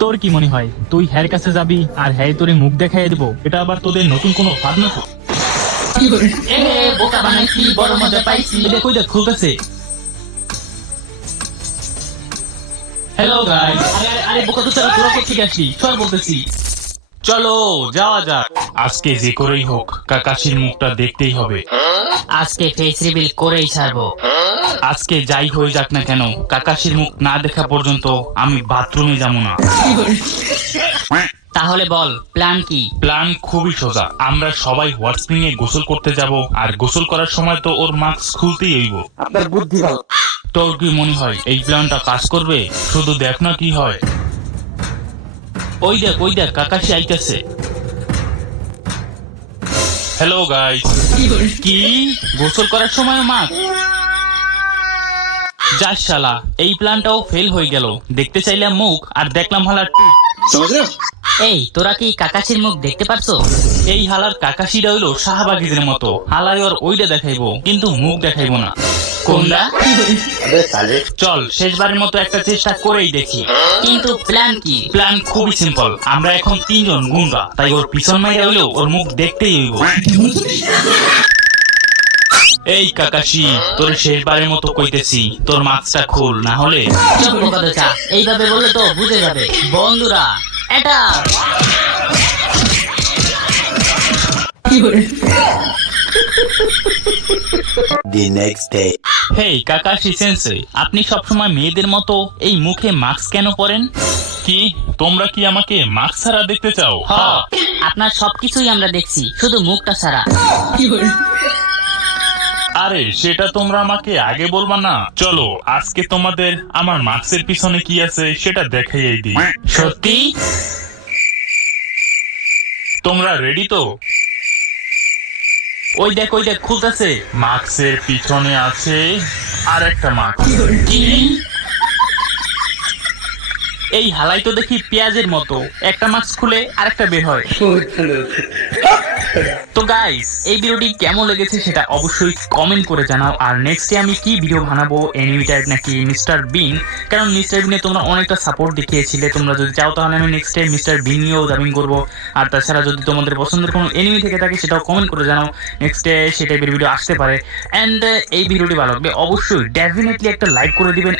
তোর কি মনে হয় তুই হ্যার কাছে যাবি আর হ্যাঁ তোরে মুখ দেখাই দেবো? এটা আবার তোদের নতুন কোনো ফাঁদ না তো? বোকা বানাইছি, বড় মজা পাইছি। এটা কই দেখ খুলতেছে। হ্যালো গাইস, আরে বোকা তো তোরা কোথা থেকে আসলি? সর বলতেছি। চলো যাওয়া যাক। আজকে যে করেই হোক কাকাশির মুখটা দেখতেই হবে। আজকে ফেস রিভিল করেই ছাড়বো। আজকে যাই হয়ে যাক না কেন, কাকাশির মুখ না দেখা পর্যন্ত আমি বাথরুমে যাবো না। তাহলে বল প্ল্যান কি? প্ল্যান খুবই সোজা। আমরা সবাই হট স্প্রিং এ গোসল করতে যাব, আর গোসল করার সময় তো ওর মাস্ক খুলতেই হইব। আপনার বুদ্ধি ভালো। তোর কি মনে হয় এই প্ল্যানটা কাজ করবে? শুধু দেখ না কি হয়। ওই দেখ কাকাশি আইতেছে। Hello guys. কি গোসল করার সময় মাস্ক? যাস শালা, এই প্ল্যানটাও ফেল হয়ে গেল। দেখতে চাইলাম মুখ আর দেখলাম হালার টুক। এই তোরা কি কাকাশির মুখ দেখতে পারছো? এই হালার কাকাশিটা হইলো শাহবাগীদের মতো। হালাই ওর ওইটা দেখাইবো কিন্তু মুখ দেখাইবো না। কোনটা? চল শেষবারের মতো একটা চেষ্টা করেই দেখি। কিন্তু প্ল্যান কি? প্ল্যান খুবই সিম্পল। আমরা এখন তিনজন গুন্ডা, তাই ওর পিছন মাইরা হইলেও ওর মুখ দেখতেই হইব। এই কাকাশি, তোর শেষবারের মতো কইতেছি, তোর মাস্কটা খোল, না হলে। চুপ বোকা বেচা, এইভাবে বললে তো বুঝে যাবে। বন্ধুরা এটা The next day. Hey Kakashi sensei, আপনি সবসময় মেয়েদের মতো এই মুখে মাস্ক কেন পরেন? কি তোমরা কি আমাকে মাস্ক ছাড়া দেখতে চাও? হ্যাঁ, আপনার সবকিছুই আমরা দেখছি, শুধু মুখটা ছাড়া। আরে সেটা তোমরা আমাকে আগে বলবা না? চলো আজকে তোমাদের আমার মাস্কের পিছনে কি আছে সেটা দেখাইয়ে দিই। সত্যি? তোমরা রেডি তো? ওই দেখ খুলতেছে। মাস্কের পিছনে আছে আর একটা মাস্ক। কি? এই হালাই তো দেখি পেঁয়াজের মতো, একটা মাস্ক খুলে আরেকটা বের হয়। তো গাইস, এই ভিডিওটি কেমন লেগেছে সেটা অবশ্যই কমেন্ট করে জানাও। আর নেক্সটে আমি কি ভিডিও বানাবো, এনিমি টাইপ নাকি মিস্টার বিন? কারণ মিস্টার বিনে তোমরা অনেকটা সাপোর্ট দেখিয়েছিলে। তোমরা যদি চাও তাহলে আমি নেক্সটে মিস্টার বিন নিয়েও ডাবিং করবো। আর তাছাড়া যদি তোমাদের পছন্দের কোনো এনিমি থেকে থাকে সেটাও কমেন্ট করে জানাও, নেক্সটে সেই টাইপের ভিডিও আসতে পারে। অ্যান্ড এই ভিডিওটি ভালো লাগবে অবশ্যই ডেফিনেটলি একটা লাইক করে দিবেন।